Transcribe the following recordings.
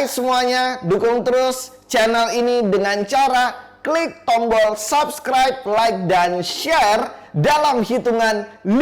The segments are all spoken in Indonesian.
Hai semuanya, dukung terus channel ini dengan cara klik tombol subscribe, like, dan share dalam hitungan 5,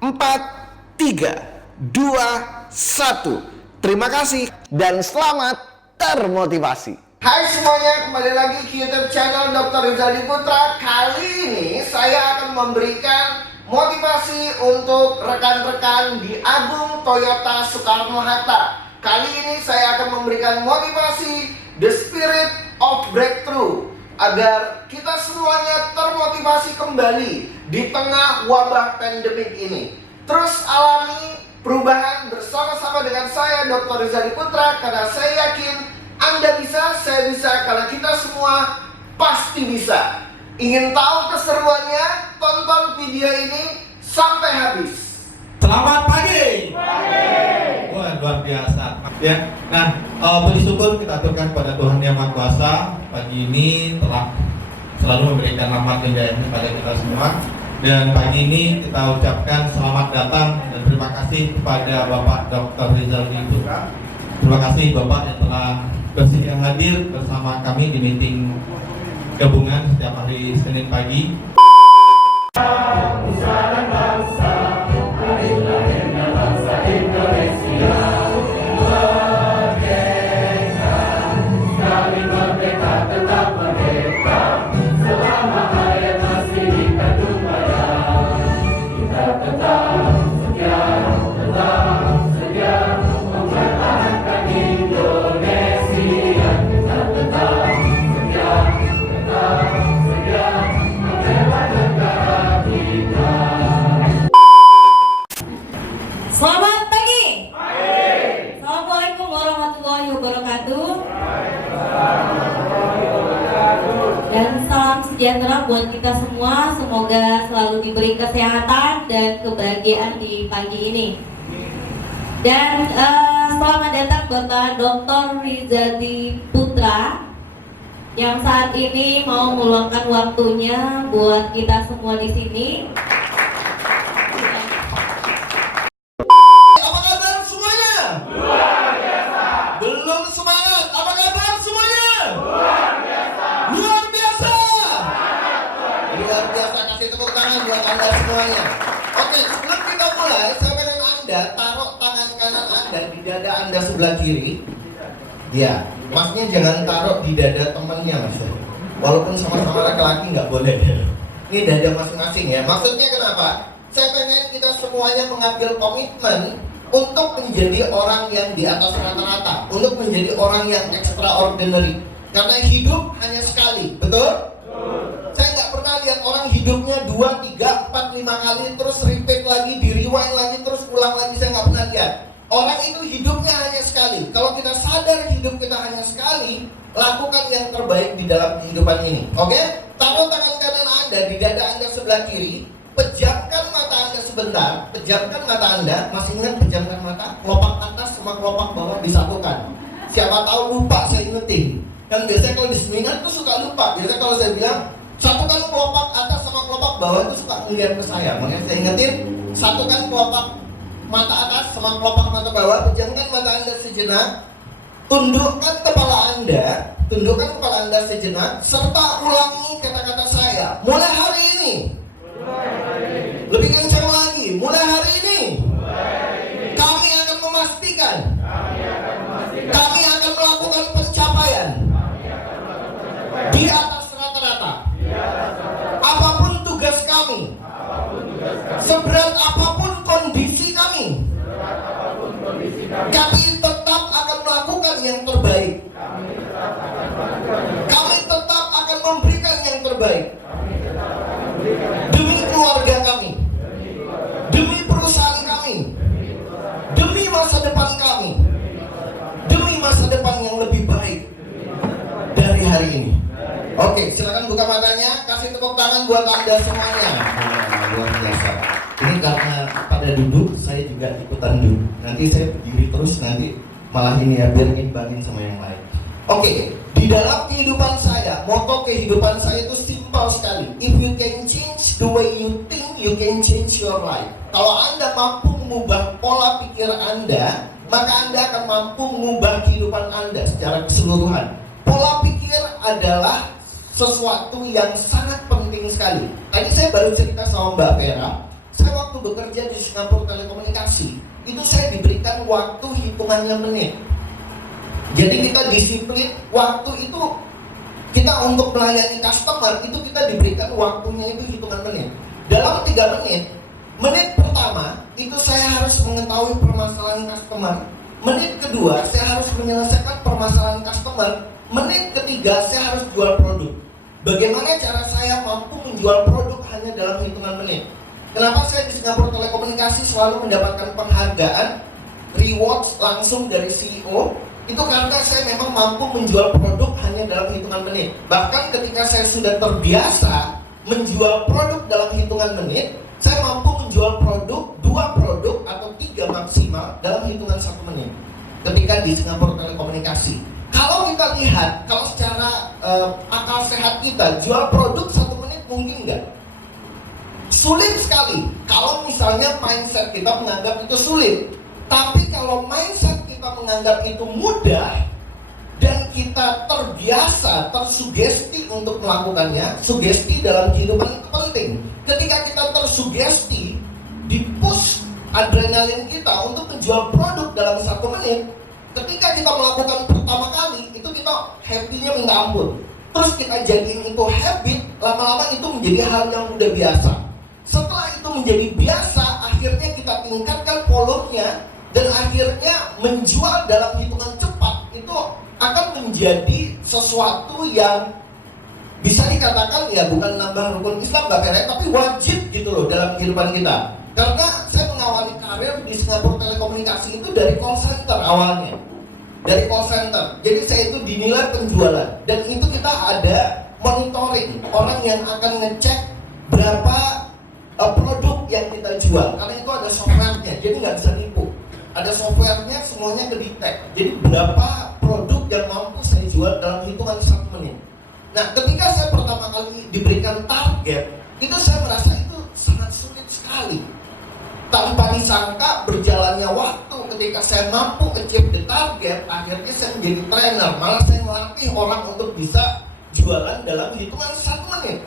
4, 3, 2, 1. Terima kasih dan selamat termotivasi. Hai semuanya, kembali lagi ke YouTube channel Dr. Rizaldi Putra. Kali ini saya akan memberikan motivasi untuk rekan-rekan di Agung Toyota Soekarno-Hatta. Kali ini saya akan memberikan motivasi The Spirit of Breakthrough agar kita semuanya termotivasi kembali di tengah wabah pandemik ini. Terus alami perubahan bersama-sama dengan saya Dr. Rizaldi Putra, karena saya yakin Anda bisa, saya bisa, karena kita semua pasti bisa. Ingin tahu keseruannya? Tonton video ini sampai habis. Selamat pagi. Wah, luar biasa. Ya, nah, puji syukur kita aturkan kepada Tuhan Yang Maha Kuasa. Pagi ini telah selalu memberikan rahmat dan hidayah kepada kita semua. Dan pagi ini kita ucapkan selamat datang dan terima kasih kepada Bapak Dr. Rizaldi Putra. Terima kasih Bapak yang telah bersedia hadir bersama kami di meeting gabungan setiap hari Senin pagi. Selamat pagi. Assalamualaikum warahmatullahi wabarakatuh. Dan salam sejahtera buat kita semua. Semoga selalu diberi kesehatan dan kebahagiaan di pagi ini. Dan selamat datang Bapak Dr. Rizaldi Putra yang saat ini mau meluangkan waktunya buat kita semua di sini. Apa kabar semuanya? Luar biasa. Belum semangat? Apa kabar semuanya? Luar biasa. Luar biasa. Luar biasa. Kasih tepuk tangan buat Anda semuanya. Oke, sebelum kita mulai, saya pengen Anda taruh tangan kanan Anda di dada Anda sebelah kiri. Ya, masnya jangan taruh di dada temannya, mas. Walaupun sama-sama laki-laki nggak boleh. Ini dada masing-masing ya. Maksudnya kenapa? Saya pengen kita semuanya mengambil komitmen untuk menjadi orang yang di atas rata-rata, untuk menjadi orang yang extraordinary. Karena hidup hanya sekali, betul? Saya nggak pernah lihat orang hidupnya 2, 3, 4, 5 kali, terus repeat lagi, di rewind lagi, terus ulang lagi. Saya nggak pernah lihat. Orang itu hidupnya hanya sekali. Kalau kita sadar hidup kita hanya sekali, lakukan yang terbaik di dalam kehidupan ini. Oke? Taruh tangan kanan Anda di dada Anda sebelah kiri. Pejamkan mata Anda sebentar. Pejamkan mata Anda. Masih ingat pejamkan mata? Kelopak atas sama kelopak bawah disatukan. Siapa tahu lupa, saya ingetin. Yang biasanya kalau di seminar itu suka lupa. Biasanya kalau saya bilang satukan kelopak atas sama kelopak bawah itu suka ngeliat ke saya. Makanya saya ingetin, satukan kelopak mata atas sama kelopak mata bawah. Pejamkan mata Anda sejenak. Tundukkan kepala Anda. Tundukkan kepala Anda sejenak. Serta ulangi kata-kata saya. Mulai hari ini. Lebih kencang lagi. Mulai hari ini. Kami akan memastikan. Kami akan melakukan pencapaian di atas rata-rata. Apapun tugas kami, seberat apapun kondisi kami, kami tetap akan melakukan yang terbaik. Kami tetap akan memberikan yang terbaik demi keluarga kami, demi perusahaan kami, demi masa depan kami, demi masa depan yang lebih baik dari hari ini. Oke, silakan buka matanya, kasih tepuk tangan buat Anda semuanya. Luar biasa. Ini karena pada duduk, saya juga ikutan duduk. Nanti saya berdiri terus, nanti malah ini ya, biar ngimbangin sama yang lain. Oke, di dalam kehidupan saya, moto kehidupan saya itu simpel sekali. If you can change the way you think, you can change your life. Kalau Anda mampu mengubah pola pikir Anda, maka Anda akan mampu mengubah kehidupan Anda secara keseluruhan. Pola pikir adalah sesuatu yang sangat penting sekali. Tadi saya baru cerita sama Mbak Vera, saya waktu bekerja di Singapura Telekomunikasi, itu saya diberikan waktu hitungannya menit. Jadi kita disiplin, waktu itu kita untuk melayani customer, itu kita diberikan waktunya itu hitungan menit. Dalam 3 menit, menit pertama, itu saya harus mengetahui permasalahan customer. Menit kedua, saya harus menyelesaikan permasalahan customer. Menit ketiga, saya harus jual produk. Bagaimana cara saya mampu menjual produk hanya dalam hitungan menit? Kenapa saya di Singapura Telekomunikasi selalu mendapatkan penghargaan, rewards langsung dari CEO? Itu karena saya memang mampu menjual produk hanya dalam hitungan menit. Bahkan ketika saya sudah terbiasa menjual produk dalam hitungan menit, saya mampu menjual produk, 2 produk atau 3 maksimal dalam hitungan 1 menit ketika di Singapura Telekomunikasi. Kalau kita lihat, kalau secara akal sehat kita, jual produk 1 menit mungkin nggak? Sulit sekali. Kalau misalnya mindset kita menganggap itu sulit. Tapi kalau mindset kita menganggap itu mudah dan kita terbiasa, tersugesti untuk melakukannya, sugesti dalam kehidupan itu penting. Ketika kita tersugesti, di-push adrenalin kita untuk menjual produk dalam 1 menit, ketika kita melakukan pertama kali, itu kita happy-nya minta ampun. Terus kita jadiin itu habit, lama-lama itu menjadi hal yang udah biasa. Setelah itu menjadi biasa, akhirnya kita tingkatkan volume-nya, dan akhirnya menjual dalam hitungan cepat itu akan menjadi sesuatu yang bisa dikatakan ya bukan nambah rukun Islam Mbak Vera, tapi wajib gitu loh dalam kehidupan kita. Karena saya mengawali karir di Singapura Telekomunikasi itu dari call center awalnya. Dari call center. Jadi saya itu dinilai penjualan. Dan itu kita ada monitoring. Orang yang akan ngecek berapa produk yang kita jual. Karena itu ada software-nya, jadi nggak bisa nipu. Ada software-nya, semuanya ke-detect. Jadi berapa produk yang mampu saya jual dalam hitungan 1 menit. Nah, ketika saya pertama kali diberikan target, itu saya merasa itu sangat sulit sekali. Tanpa disangka berjalannya waktu, ketika saya mampu achieve the target, akhirnya saya menjadi trainer. Malah saya melatih orang untuk bisa jualan dalam hitungan 1 menit.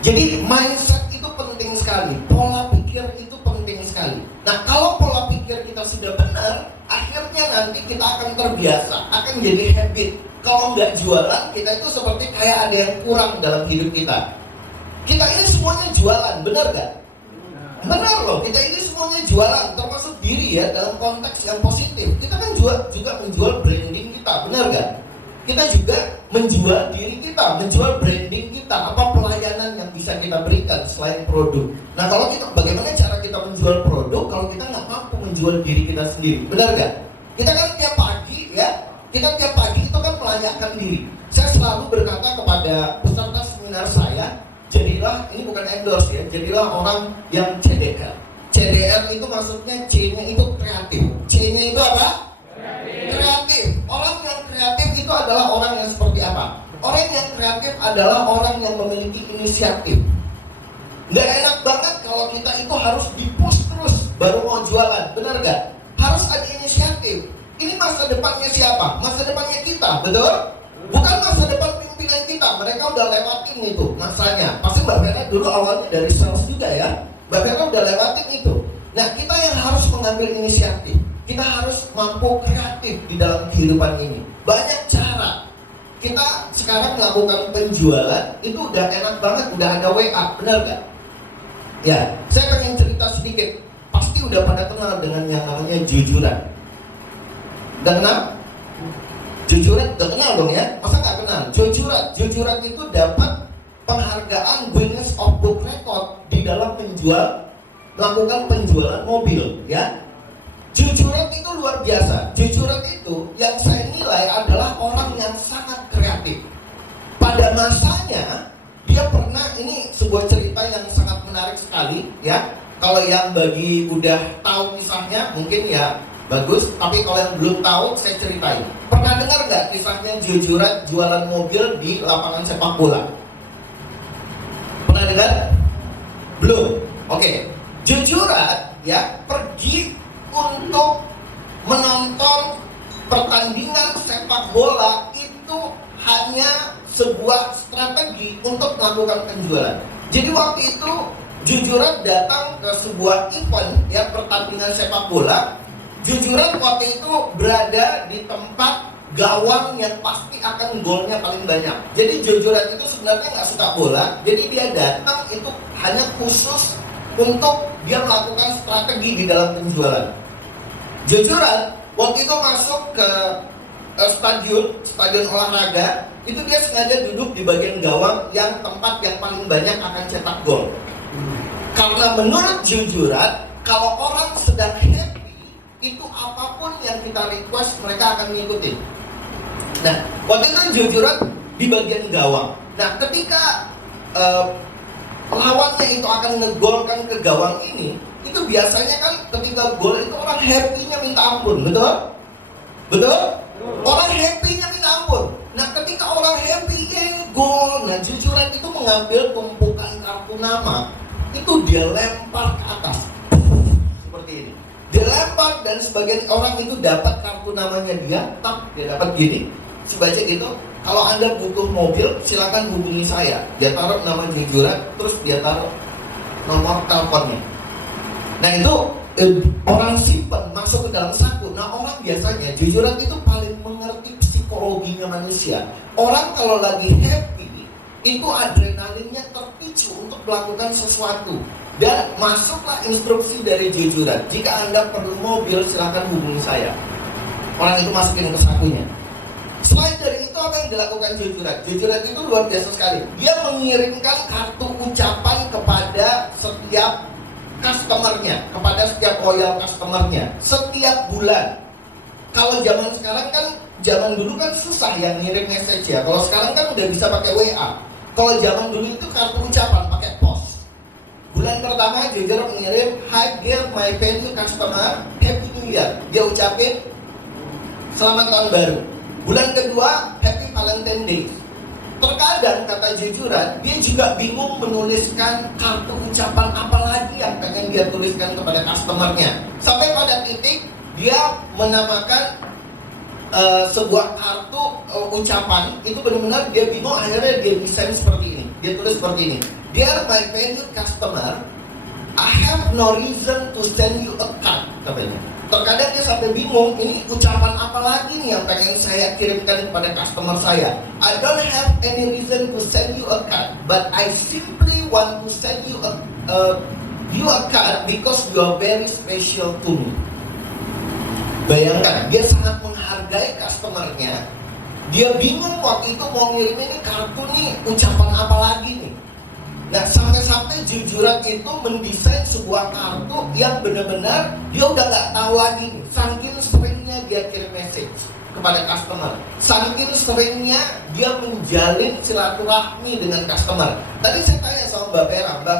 Jadi mindset itu penting sekali, pola pikir itu penting sekali. Nah, kalau pola pikir kita sudah benar, akhirnya nanti kita akan terbiasa, akan jadi habit. Kalau nggak jualan, kita itu seperti kayak ada yang kurang dalam hidup kita. Kita ini semuanya jualan, benar nggak? Benar loh, kita ini semuanya jualan, termasuk diri ya, dalam konteks yang positif. Kita kan juga menjual branding kita, benar nggak? Kita juga menjual diri kita, menjual branding kita, apa pelayanan yang bisa kita berikan selain produk. Nah, kalau kita, bagaimana cara kita menjual produk kalau kita nggak mampu menjual diri kita sendiri, benar nggak? Kita kan tiap pagi ya, kita tiap pagi itu kan melayakkan diri. Saya selalu berkata kepada peserta seminar saya, jadilah, ini bukan endorse ya, jadilah orang yang CDR. CDR itu maksudnya C-nya itu kreatif. C-nya itu apa? Kreatif. Orang yang kreatif itu adalah orang yang seperti apa? Orang yang kreatif adalah orang yang memiliki inisiatif. Nggak enak banget kalau kita itu harus di-push terus baru mau jualan, benar nggak? Harus ada inisiatif. Ini masa depannya siapa? Masa depannya kita, betul? Bukan masa depan pimpinan kita. Mereka udah lewatin itu masanya. Pasti Mbak Vera dulu awalnya dari sales juga ya. Mbak Vera udah lewatin itu. Nah, kita yang harus mengambil inisiatif. Kita harus mampu kreatif di dalam kehidupan ini. Banyak cara. Kita sekarang melakukan penjualan itu udah enak banget, udah ada WA, benar gak? Ya, saya pengen cerita sedikit. Pasti udah pada kenal dengan yang namanya jujuran. Udah kenal? Jujuran udah kenal dong ya? Masa gak kenal? Jujuran itu dapat penghargaan Guinness of Book Record di dalam melakukan penjualan mobil ya. Jujuran itu luar biasa. Jujuran itu yang saya nilai adalah orang yang sangat kreatif. Pada masanya dia pernah, ini sebuah cerita yang sangat menarik sekali ya. Kalau yang bagi udah tahu kisahnya mungkin ya bagus, tapi kalau yang belum tahu saya ceritain. Pernah dengar nggak kisahnya Jujuran jualan mobil di lapangan sepak bola? Pernah dengar? Belum? Oke. Jujuran ya pergi untuk menonton pertandingan sepak bola itu hanya sebuah strategi untuk melakukan penjualan. Jadi waktu itu Jujuran datang ke sebuah event ya, pertandingan sepak bola. Jujuran waktu itu berada di tempat gawang yang pasti akan golnya paling banyak. Jadi Jujuran itu sebenarnya nggak suka bola, jadi dia datang itu hanya khusus untuk dia melakukan strategi di dalam penjualan. Jujuran waktu itu masuk ke stadion olahraga, itu dia sengaja duduk di bagian gawang yang tempat yang paling banyak akan cetak gol. Karena menurut Jujuran, kalau orang sedang happy, itu apapun yang kita request mereka akan ngikutin. Nah, waktu itu Jujuran di bagian gawang. Nah, ketika lawannya itu akan ngegolkan ke gawang ini, itu biasanya kan ketika gol itu orang happy-nya minta ampun, betul? Betul? Orang happy-nya minta ampun. Nah, ketika orang happy, gol. Nah, Jujuran itu mengambil tumpukan kartu nama, itu dia lempar ke atas seperti ini. Dia lempar dan sebagian orang itu dapat kartu namanya dia dapat gini. Dibaca gitu, kalau Anda butuh mobil silakan hubungi saya. Dia taruh nama Jujuran, terus dia taruh nomor teleponnya. Nah itu orang simpen masuk ke dalam saku. Nah orang biasanya Jujuran itu paling mengerti psikologinya manusia. Orang kalau lagi happy itu adrenalinnya terpicu untuk melakukan sesuatu. Dan masuklah instruksi dari Jujuran, jika Anda perlu mobil silakan hubungi saya. Orang itu masukin ke sakunya. Selain dari itu apa yang dilakukan Jujuran? Jujuran itu luar biasa sekali. Dia mengirimkan kartu ucapan kepada setiap customernya, kepada setiap loyal customernya setiap bulan. Kalau zaman sekarang kan, zaman dulu kan susah ya ngirim message ya. Kalau sekarang kan udah bisa pakai WA. Kalau zaman dulu itu kartu ucapan pakai pos. Bulan pertama Jujuran mengirim, "Hi dear my value customer, Happy New Year." Dia ucapin selamat tahun baru. Bulan kedua, Happy Valentine Day. Terkadang kata Jujuran, dia juga bingung menuliskan kartu ucapan apa lagi yang pengen dia tuliskan kepada customernya. Sampai pada titik dia menamakan sebuah kartu ucapan itu benar-benar dia bingung, akhirnya dia desain seperti ini. Dia tulis seperti ini. "Dear my valued customer, I have no reason to send you a card," katanya. Terkadang dia sampai bingung, ini ucapan apa lagi nih yang pengen saya kirimkan kepada customer saya. "I don't have any reason to send you a card, but I simply want to send you a card because you are very special to me." Bayangkan, dia sangat menghargai customernya. Dia bingung waktu itu mau ngirim ini kartu nih, ucapan apa lagi nih. Nah, sampai-sampai Jujuran itu mendesain sebuah kartu yang benar-benar dia udah nggak tahu lagi nih. Saking seringnya dia kirim message kepada customer, saking seringnya dia menjalin silaturahmi dengan customer. Tadi saya tanya sama Mbak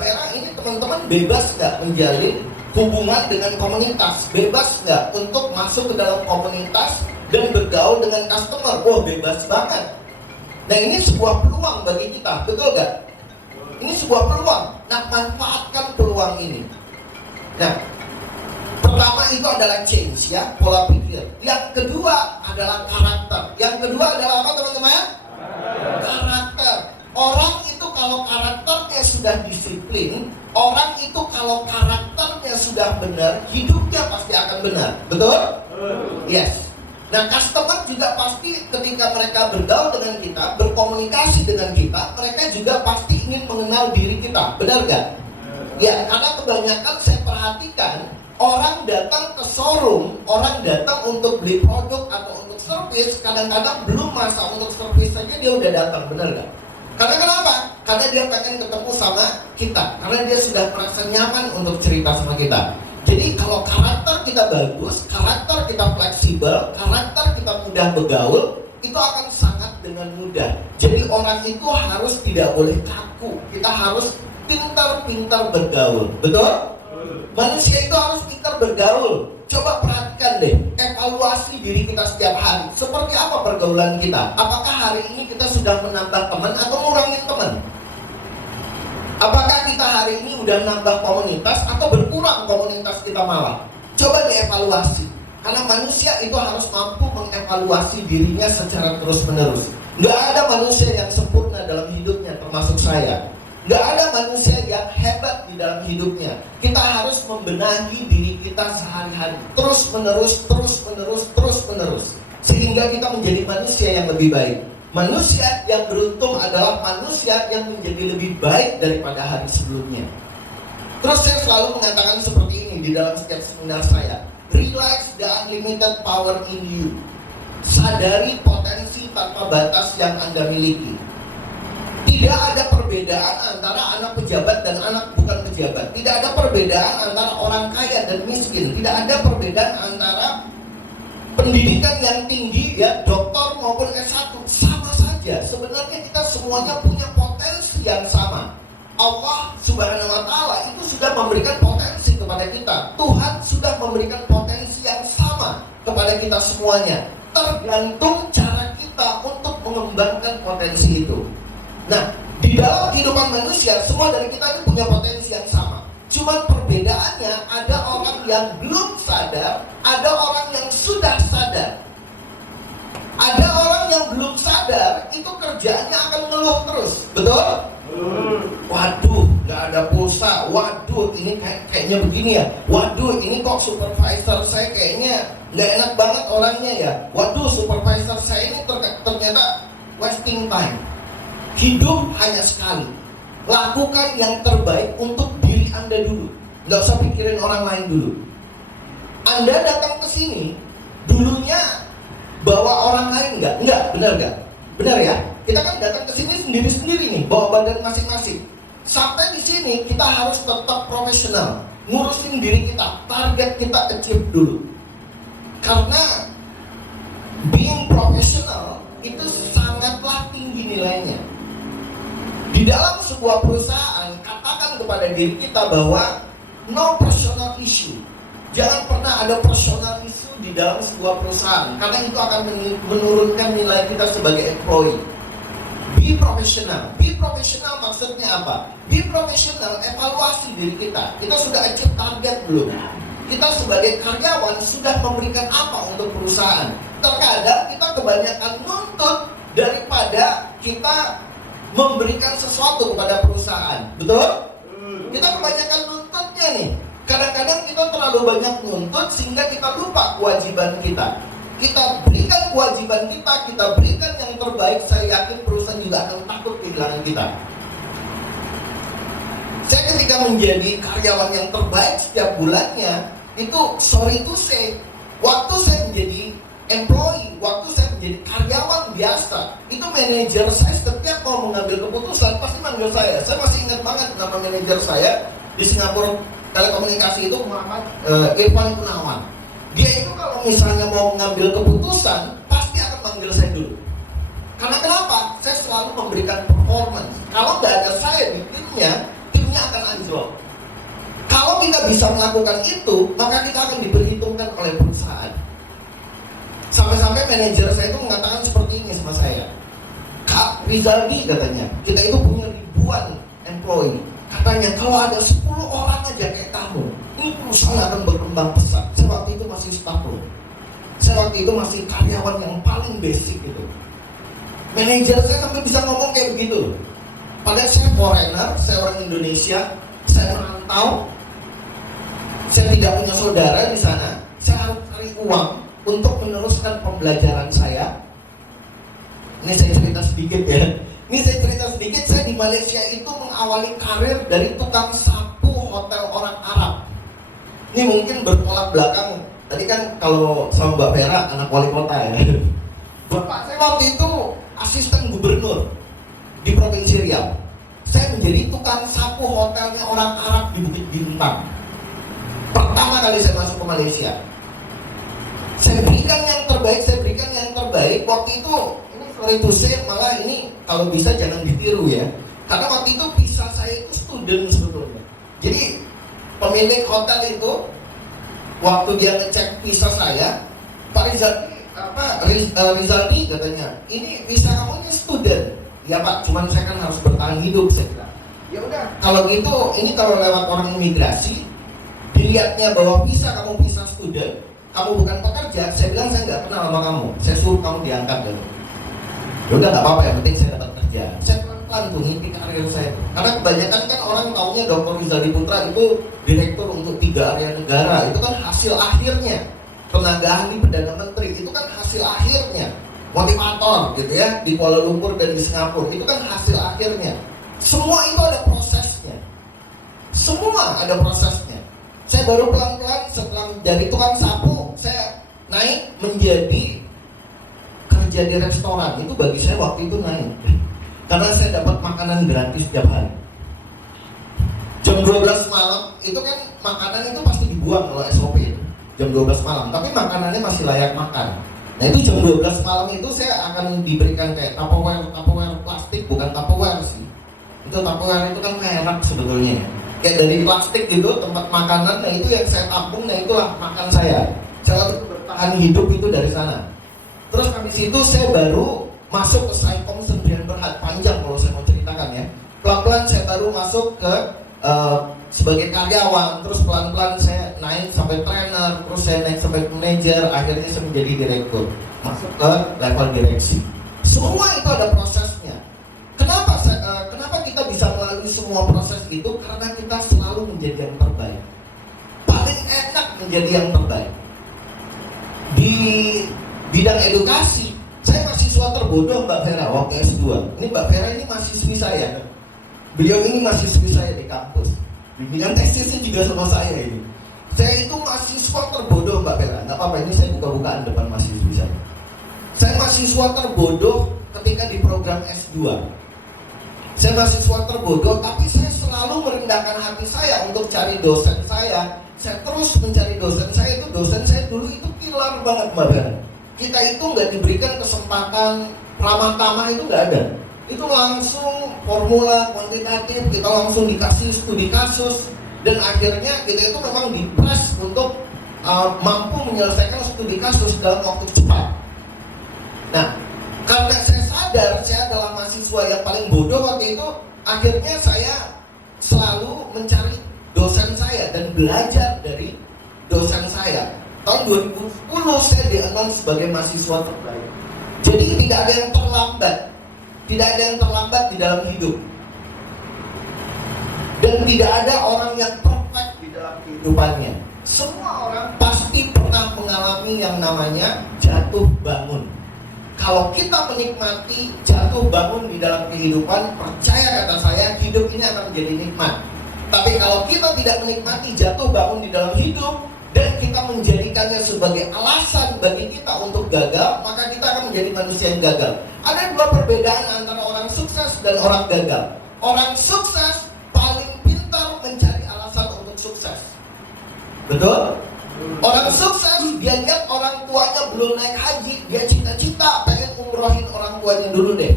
Vera, ini teman-teman bebas nggak menjalin hubungan dengan komunitas? Bebas nggak untuk masuk ke dalam komunitas dan bergaul dengan customer? Wah, bebas banget. Nah, ini sebuah peluang bagi kita, betul nggak? Ini sebuah peluang. Nah, manfaatkan peluang ini. Nah, pertama itu adalah change ya, pola pikir. Yang kedua adalah karakter. Yang kedua adalah apa teman-teman? Karakter. Orang itu kalau karakternya sudah disiplin, orang itu kalau karakternya sudah benar, hidupnya pasti akan benar. Betul? Yes. Nah, customer juga pasti ketika mereka bergaul dengan kita, berkomunikasi dengan kita, mereka juga pasti ingin mengenal diri kita. Benar gak? Ya, karena kebanyakan saya perhatikan orang datang ke showroom, orang datang untuk beli produk atau untuk servis, kadang-kadang belum masa untuk servis saja dia udah datang. Benar gak? Karena kenapa? Karena dia pengen ketemu sama kita, karena dia sudah merasa nyaman untuk cerita sama kita. Jadi kalau karakter kita bagus, karakter kita fleksibel, karakter kita mudah bergaul, itu akan sangat dengan mudah. Jadi orang itu harus tidak boleh kaku, kita harus pintar-pintar bergaul. Betul? Manusia itu harus pintar bergaul. Coba perhatikan deh, evaluasi diri kita setiap hari. Seperti apa pergaulan kita? Apakah hari ini kita sudah menambah teman atau ngurangin teman? Apakah kita hari ini udah nambah komunitas atau berkurang komunitas kita malah? Coba dievaluasi. Karena manusia itu harus mampu mengevaluasi dirinya secara terus-menerus. Nggak ada manusia yang sempurna dalam hidupnya, termasuk saya. Nggak ada manusia yang hebat di dalam hidupnya. Kita harus membenahi diri kita sehari-hari, terus-menerus. Sehingga kita menjadi manusia yang lebih baik. Manusia yang beruntung adalah manusia yang menjadi lebih baik daripada hari sebelumnya. Terus saya selalu mengatakan seperti ini di dalam setiap seminar saya. Realize the unlimited power in you. Sadari potensi tanpa batas yang Anda miliki. Tidak ada perbedaan antara anak pejabat dan anak bukan pejabat. Tidak ada perbedaan antara orang kaya dan miskin. Tidak ada perbedaan antara pendidikan yang tinggi, ya, doktor maupun S1. Sama saja. Sebenarnya kita semuanya punya potensi yang sama. Allah Subhanahu wa Ta'ala itu sudah memberikan potensi kepada kita. Tuhan sudah memberikan potensi yang sama kepada kita semuanya. Tergantung cara kita untuk mengembangkan potensi itu. Nah, di dalam kehidupan manusia, semua dari kita ini punya potensi yang sama. Cuman perbedaannya, ada orang yang belum sadar, ada orang yang sudah sadar. Ada orang yang belum sadar, itu kerjaannya akan ngeluh terus. Betul? Waduh, nggak ada pulsa. Waduh, ini kayaknya begini ya. Waduh, ini kok supervisor saya kayaknya nggak enak banget orangnya ya. Waduh, supervisor saya ini ternyata wasting time. Hidup hanya sekali. Lakukan yang terbaik untuk diri Anda dulu. Nggak usah pikirin orang lain dulu. Anda datang ke sini, dulunya bawa orang lain nggak? Nggak, benar nggak? Benar ya? Kita kan datang ke sini sendiri-sendiri nih, bawa badan masing-masing. Sampai di sini kita harus tetap profesional, ngurusin diri kita, target kita achieve dulu. Karena being professional itu sangatlah tinggi nilainya. Di dalam sebuah perusahaan, katakan kepada diri kita bahwa no personal issue. Jangan pernah ada personal issue di dalam sebuah perusahaan, karena itu akan menurunkan nilai kita sebagai employee. Be professional. Be professional maksudnya apa? Be professional, evaluasi diri kita. Kita sudah achieve target belum? Kita sebagai karyawan sudah memberikan apa untuk perusahaan? Terkadang kita kebanyakan nuntut daripada kita memberikan sesuatu kepada perusahaan. Betul? Kita kebanyakan nuntutnya nih. Kadang-kadang kita terlalu banyak nuntut sehingga kita lupa kewajiban kita. Kita berikan kewajiban kita berikan yang terbaik. Saya yakin perusahaan juga akan takut kehilangan kita. Saya ketika menjadi karyawan yang terbaik setiap bulannya, itu sorry to say, waktu saya menjadi employee, waktu saya menjadi karyawan biasa, itu manajer saya setiap mau mengambil keputusan pasti manggil saya. Saya masih ingat banget nama manajer saya di Singapura Telekomunikasi itu Muhammad Irfan Gunawan. Dia itu kalau misalnya mau mengambil keputusan pasti akan manggil saya dulu. Karena kenapa? Saya selalu memberikan performance. Kalau nggak ada saya di timnya akan anjlok. Kalau kita bisa melakukan itu, maka kita akan diperhitungkan oleh perusahaan. Sampai-sampai manajer saya itu mengatakan seperti ini sama saya. Kak Rizaldi katanya, kita itu punya ribuan employee. Katanya kalau ada 10 orang aja kayak kamu, ini perusahaan akan berkembang pesat. Saya waktu itu masih staff loh. Saya waktu itu masih karyawan yang paling basic gitu. Manajer saya sampai bisa ngomong kayak begitu. Padahal saya foreigner, saya orang Indonesia, saya merantau, saya tidak punya saudara di sana. Saya harus cari uang untuk meneruskan pembelajaran saya. Ini saya cerita sedikit ya. Saya di Malaysia itu mengawali karir dari tukang sapu hotel orang Arab. Ini mungkin bertolak belakang. Tadi kan kalau sama Mbak Vera anak wali kota ya. Bapak saya waktu itu asisten gubernur di Provinsi Riau. Saya menjadi tukang sapu hotelnya orang Arab di Bukit Bintang. Pertama kali saya masuk ke Malaysia. Saya berikan yang terbaik. Waktu itu sorry to say, malah ini kalau bisa jangan ditiru ya. Karena waktu itu visa saya itu student sebetulnya. Jadi pemilik hotel itu waktu dia ngecek visa saya, Pak Rizaldi katanya, ini visa kamu ini student. Ya Pak, cuman saya kan harus bertahan hidup saya kira. Ya udah, kalau gitu ini kalau lewat orang imigrasi, dilihatnya bahwa visa kamu visa student, kamu bukan pekerja, saya bilang saya nggak kenal sama kamu, saya suruh kamu diangkat dulu. Ya udah nggak apa-apa, yang penting saya dapat kerja. Saya pelan-pelan tuh ngintip karir saya. Karena kebanyakan kan orang taunya Dr. Rizaldi Putra itu direktur untuk 3 area negara, itu kan hasil akhirnya. Tenaga ahli Perdana Menteri itu kan hasil akhirnya. Motivator gitu ya di Kuala Lumpur dan di Singapura itu kan hasil akhirnya. Semua itu ada prosesnya. Semua ada prosesnya. Saya baru pelan-pelan setelah jadi tukang sapu, saya naik menjadi kerja di restoran. Itu bagi saya waktu itu naik. Karena saya dapat makanan gratis setiap hari. Jam 12 malam itu kan makanan itu pasti dibuang kalau SOP itu. Jam 12 malam, tapi makanannya masih layak makan. Nah itu jam 12 malam itu saya akan diberikan kayak Tupperware plastik, bukan Tupperware sih. Itu Tupperware itu kan merek sebetulnya. Kayak dari plastik gitu, tempat makanan, nah itu yang saya tampung, nah itulah makan saya. Saya untuk bertahan hidup itu dari sana. Terus habis itu saya baru masuk ke Saikom Sendirian Berhad, panjang kalau saya mau ceritakan ya. Pelan-pelan saya baru masuk ke sebagai karyawan, terus pelan-pelan saya naik sampai trainer, terus saya naik sampai manajer, akhirnya saya menjadi direktur, masuk ke level direksi. Semua itu ada prosesnya. Kenapa kita bisa melalui semua proses itu? Karena kita selalu menjadi yang terbaik. Paling enak menjadi yang terbaik. Di bidang edukasi, saya mahasiswa terbodoh Mbak Vera waktu S2. Ini Mbak Vera ini mahasiswi saya. Beliau ini mahasiswi saya di kampus. Bimbingan tesisnya juga sama saya ini. Saya itu mahasiswa terbodoh Mbak Bella. Nggak apa-apa, ini saya buka-bukaan depan mahasiswi saya. Saya mahasiswa terbodoh ketika di program S2. Saya mahasiswa terbodoh, tapi saya selalu merendahkan hati saya untuk cari dosen saya. Saya terus mencari dosen saya. Itu dosen saya dulu itu killer banget Mbak Bella. Kita itu nggak diberikan kesempatan ramah tamah, itu nggak ada. Itu langsung formula kuantitatif, kita langsung dikasih studi kasus, dan akhirnya kita itu memang dipres untuk mampu menyelesaikan studi kasus dalam waktu cepat. Nah, karena saya sadar saya adalah mahasiswa yang paling bodoh waktu itu, akhirnya saya selalu mencari dosen saya dan belajar dari dosen saya. Tahun 2010 saya dikenal sebagai mahasiswa terbaik. Jadi tidak ada yang terlambat. Tidak ada yang terlambat di dalam hidup. Dan tidak ada orang yang perfect di dalam kehidupannya. Semua orang pasti pernah mengalami yang namanya jatuh bangun. Kalau kita menikmati jatuh bangun di dalam kehidupan, percaya kata saya, hidup ini akan menjadi nikmat. Tapi kalau kita tidak menikmati jatuh bangun di dalam hidup, dan kita menjadikannya sebagai alasan bagi kita untuk gagal, maka kita akan menjadi manusia yang gagal. Ada dua perbedaan antara orang sukses dan orang gagal. Orang sukses paling pintar mencari alasan untuk sukses. Betul? Orang sukses, dia lihat orang tuanya belum naik haji, dia cita-cita pengen umrohin orang tuanya dulu deh.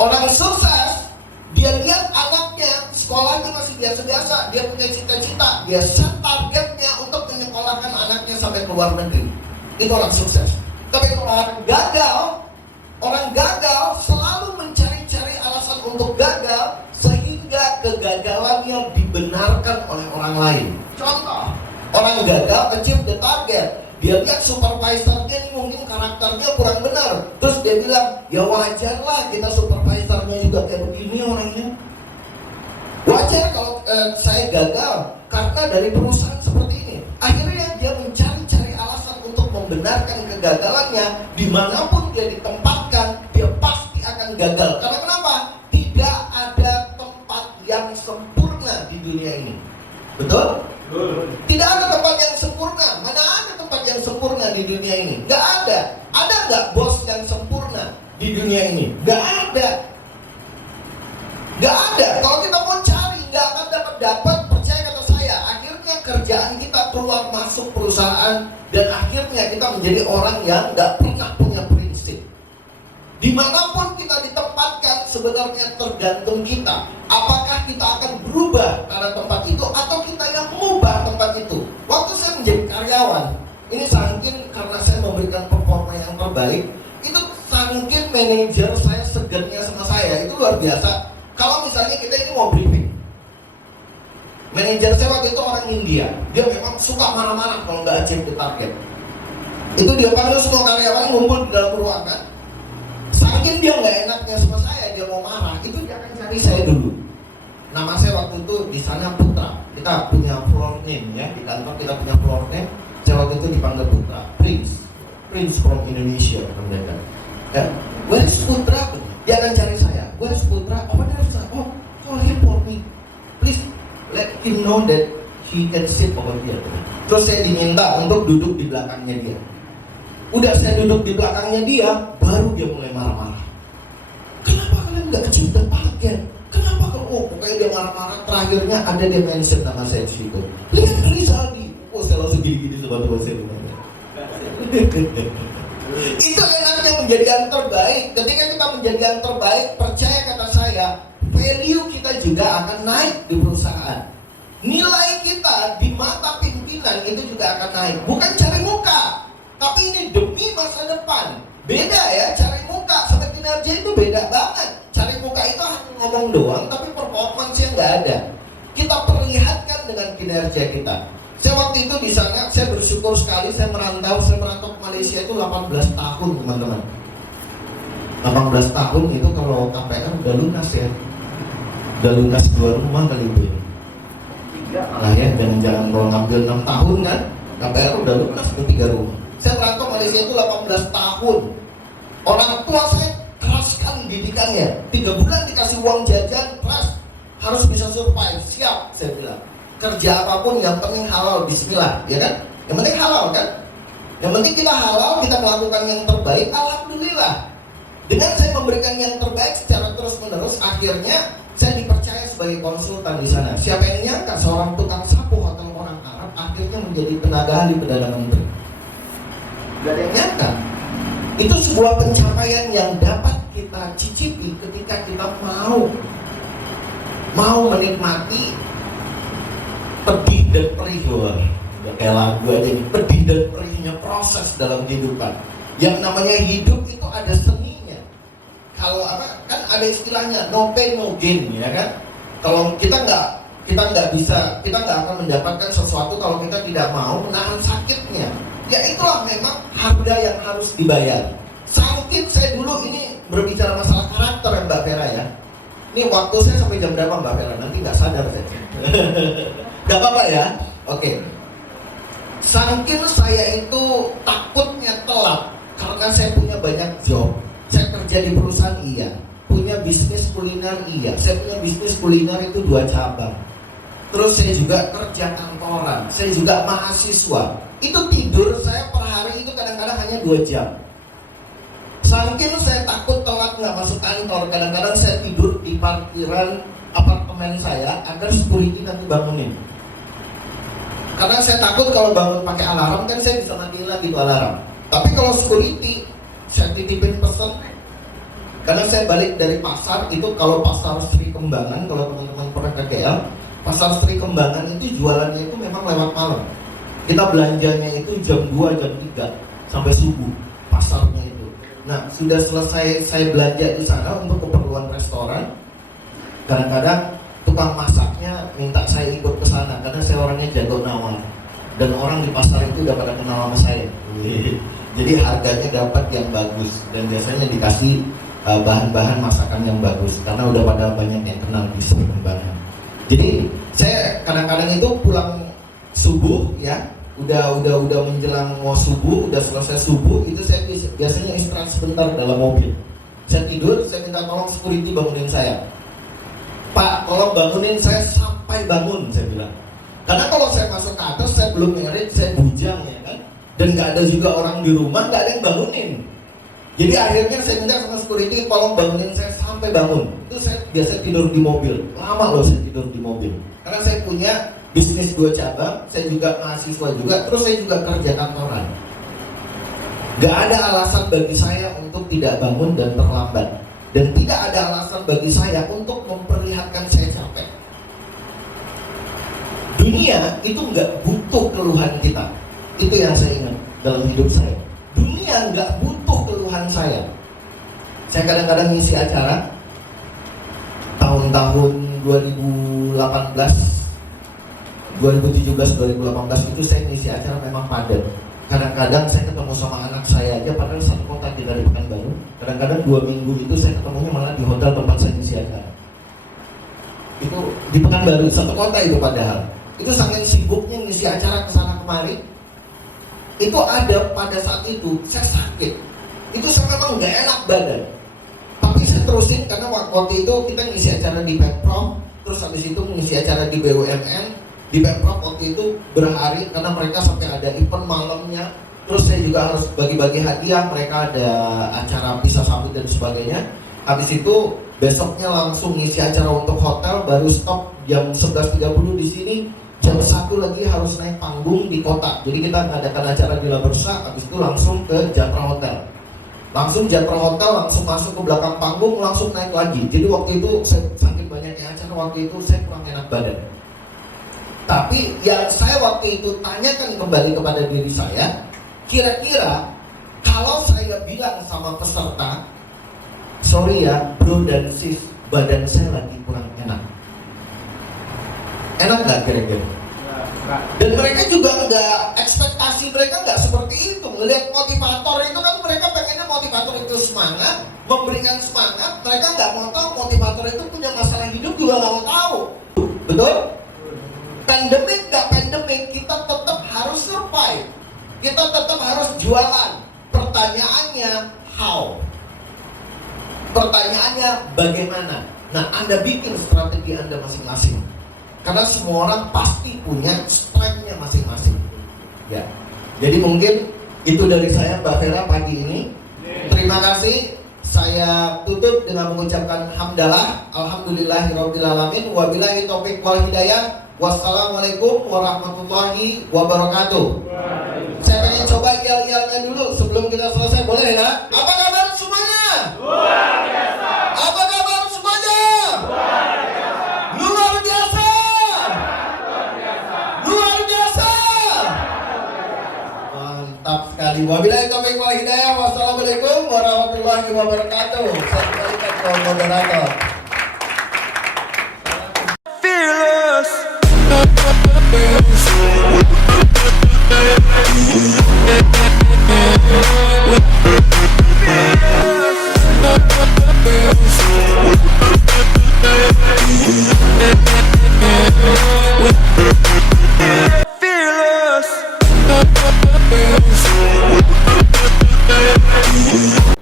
Orang sukses, dia lihat anaknya sekolahnya masih biasa-biasa, dia punya cita-cita, dia set targetnya untuk menyekolahkan anaknya sampai ke luar negeri. Itu orang sukses. Tapi orang gagal selalu mencari-cari alasan untuk gagal, sehingga kegagalannya dibenarkan oleh orang lain. Contoh, orang gagal achieve the target. Dia lihat supervisornya ini mungkin karakternya kurang benar. Terus dia bilang, ya wajar lah kita supervisornya juga kayak begini orangnya. Wajar kalau saya gagal karena dari perusahaan seperti ini. Akhirnya dia mencari-cari alasan untuk membenarkan kegagalannya. Dimanapun dia ditempatkan, dia pasti akan gagal. Karena kenapa? Tidak ada tempat yang sempurna di dunia ini. Betul? Tidak ada tempat yang sempurna. Mana ada tempat yang sempurna di dunia ini? Gak ada. Ada gak bos yang sempurna di dunia ini? Gak ada. Gak ada. Kalau kita mau cari, gak akan dapat. Percaya kata saya. Akhirnya kerjaan kita keluar masuk perusahaan, dan akhirnya kita menjadi orang yang gak pernah punya prinsip. Dimanapun kita ditempatkan sebenarnya tergantung kita. Apakah kita akan berubah karena tempat itu, atau kita yang mengubah tempat itu. Waktu saya menjadi karyawan, ini saking karena saya memberikan performa yang terbaik, itu saking manajer saya segernya sama saya, itu luar biasa. Kalau misalnya kita ini mau briefing, Manajer saya waktu itu orang India, dia memang suka marah-marah kalau nggak achieve the target. Itu dia panggil semua karyawan ngumpul di dalam ruangan. Saking dia nggak enaknya sama saya, dia mau marah, itu dia akan cari saya dulu. Nama saya waktu itu di sana Putra. Kita punya floor name ya, di kantor kita punya floor name. Saya waktu itu dipanggil Putra, Prince from Indonesia, mereka. Ya, where is Putra? Dia akan cari saya. Where is Putra? Oh, there is. Oh, call him for me. Please let him know that he can sit over here. Terus saya diminta untuk duduk di belakangnya dia. Udah saya duduk di belakangnya dia, baru dia mulai marah-marah. Kenapa kalian nggak achieve the target? Kenapa kalau pokoknya dia marah-marah, terakhirnya ada dia mention nama saya di situ. Lihat Rizaldi. Oh, saya langsung gini-gini sama teman saya. Itu enaknya menjadi yang terbaik. Ketika kita menjadi yang terbaik, percaya kata saya, value kita juga akan naik di perusahaan. Nilai kita di mata pimpinan itu juga akan naik. Bukan cari muka, tapi ini demi masa depan. Beda ya, cari muka sama kinerja itu beda banget. Cari muka itu hanya ngomong doang, tapi performance-nya nggak ada. Kita perlihatkan dengan kinerja kita. Saya waktu itu di sana, saya bersyukur sekali saya merantau ke Malaysia itu 18 tahun teman-teman. 18 tahun itu kalau KPR udah lunas ya. Udah lunas 2 rumah kali itu. Lah ya, jangan kalau ngambil 6 tahun kan, KPR udah lunas ke 3 rumah. Saya merantau Malaysia itu 18 tahun. Orang tua saya keras sekali didikannya. 3 bulan dikasih uang jajan, keras. Harus bisa survive, siap saya bilang. Kerja apapun yang penting halal, bismillah, ya kan? Yang penting halal kan? Yang penting kita halal, kita melakukan yang terbaik, alhamdulillah. Dengan saya memberikan yang terbaik secara terus-menerus, akhirnya saya dipercaya sebagai konsultan di sana. Siapa yang nyangka seorang tukang sapu hotel orang Arab akhirnya menjadi tenaga ahli Perdana Menteri? Gak ada yang nyangka. Itu sebuah pencapaian yang dapat kita cicipi ketika kita mau menikmati pedih dan perih. Kayak lagu aja ini, pedih dan perihnya proses dalam kehidupan. Yang namanya hidup itu ada seninya. Kalau apa kan ada istilahnya no pain no gain, ya kan? Kalau kita nggak akan mendapatkan sesuatu kalau kita tidak mau menahan sakitnya. Ya itulah memang harga yang harus dibayar. Sakit saya dulu ini berbicara masalah karakter ya Mbak Vera ya. Ini waktu saya sampai jam berapa Mbak Vera? Nanti nggak sadar saya. Gak apa-apa ya. Oke. Saking saya itu takutnya telat karena saya punya banyak job. Saya kerja di perusahaan iya, punya bisnis kuliner iya. Saya punya bisnis kuliner itu 2 cabang. Terus saya juga kerja kantoran, saya juga mahasiswa. Itu tidur saya per hari itu kadang-kadang hanya 2 jam. Saking saya takut telat nggak masuk kantor, kadang-kadang saya tidur di parkiran apartemen saya agar security nanti bangunin. Karena saya takut kalau bangun pakai alarm kan saya bisa matiin lagi itu alarm. Tapi kalau security saya titipin pesan. Karena saya balik dari pasar itu, kalau pasar Sri Kembangan, kalau teman-teman pernah ke KL, pasar Sri Kembangan itu jualannya itu memang lewat malam. Kita belanjanya itu jam 2, jam 3 sampai subuh pasarnya itu. Nah, sudah selesai saya belanja di sana untuk keperluan restoran. Kadang-kadang tukang masaknya minta saya ikut ke sana karena saya orangnya jago nawar. Dan orang di pasar itu udah pada kenal sama saya. Jadi harganya dapat yang bagus dan biasanya dikasih bahan-bahan masakan yang bagus karena udah pada banyak yang kenal di Sri Kembangan. Jadi saya kadang-kadang itu pulang subuh ya, udah menjelang mau subuh, udah selesai subuh itu saya biasanya istirahat sebentar dalam mobil. Saya tidur, saya minta tolong security bangunin saya. Pak, tolong bangunin saya sampai bangun, saya bilang. Karena kalau saya masuk ke atas, saya belum merit, saya bujang ya kan. Dan nggak ada juga orang di rumah, nggak ada yang bangunin. Jadi akhirnya saya minta sama security, tolong bangunin saya sampai bangun. Itu saya biasa tidur di mobil, lama loh saya tidur di mobil. Karena saya punya bisnis 2 cabang, saya juga mahasiswa juga, terus saya juga kerja kantoran. Gak ada alasan bagi saya untuk tidak bangun dan terlambat. Dan tidak ada alasan bagi saya untuk memperlihatkan saya capek. Dunia itu nggak butuh keluhan kita. Itu yang saya ingat dalam hidup saya. Dunia nggak butuh keluhan saya. Saya kadang-kadang ngisi acara tahun-tahun 2018 2017-2018 itu saya ngisi acara memang padat. Kadang-kadang saya ketemu sama anak saya aja padahal satu kota kita di Pekanbaru. Kadang-kadang 2 minggu itu saya ketemunya malah di hotel tempat saya ngisi acara. Itu di Pekanbaru, satu kota itu padahal. Itu saking sibuknya ngisi acara kesana kemari. Itu ada pada saat itu saya sakit. Itu saya memang nggak enak badan. Tapi saya terusin karena waktu itu kita ngisi acara di Pemprov, terus habis itu ngisi acara di BUMN. Di Pemprov waktu itu berhari karena mereka sampai ada event malamnya. Terus saya juga harus bagi-bagi hadiah, mereka ada acara pisah sambut dan sebagainya. Habis itu besoknya langsung ngisi acara untuk hotel, baru stop jam 11.30 di sini. Jam 1 lagi harus naik panggung di kota. Jadi kita ngadakan acara di La Bursa, habis itu langsung ke Jatra Hotel. Langsung Jatra Hotel, langsung masuk ke belakang panggung, langsung naik lagi. Jadi waktu itu saya sakit banyaknya acara, waktu itu saya kurang enak badan. Tapi yang saya waktu itu tanyakan kembali kepada diri saya, kira-kira kalau saya bilang sama peserta, sorry ya bro dan sis, badan saya lagi kurang enak. Enak nggak kira-kira? Dan mereka juga nggak, ekspektasi mereka nggak seperti itu. Melihat motivator itu kan mereka pengennya motivator itu semangat, memberikan semangat. Mereka nggak mau tahu motivator itu punya masalah hidup juga nggak mau tahu. Betul? Pandemik nggak pandemik, kita tetap harus survive. Kita tetap harus jualan. Pertanyaannya how? Pertanyaannya bagaimana? Nah, Anda bikin strategi Anda masing-masing. Karena semua orang pasti punya strength-nya masing-masing. Ya. Jadi mungkin itu dari saya Mbak Vera pagi ini. Terima kasih. Saya tutup dengan mengucapkan hamdalah, alhamdulillahirabbil alamin, wabillahi taufik wal hidayah. Wassalamualaikum warahmatullahi wabarakatuh. Saya pengen coba yel-yelnya dulu sebelum kita selesai, boleh ya? Apa kabar semuanya? Luar biasa. Apa kabar semuanya? Luar biasa. Luar biasa. Luar biasa. Mantap sekali. Wabillahi taufiq wal hidayah. Wassalamualaikum warahmatullahi wabarakatuh. Saya kembalikan ke moderator.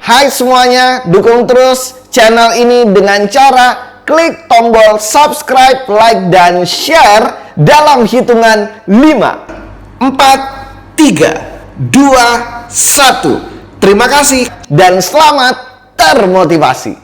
Hai semuanya, dukung terus channel ini dengan cara klik tombol subscribe, like, dan share dalam hitungan 5, 4, 3, 2, 1. Terima kasih dan selamat termotivasi.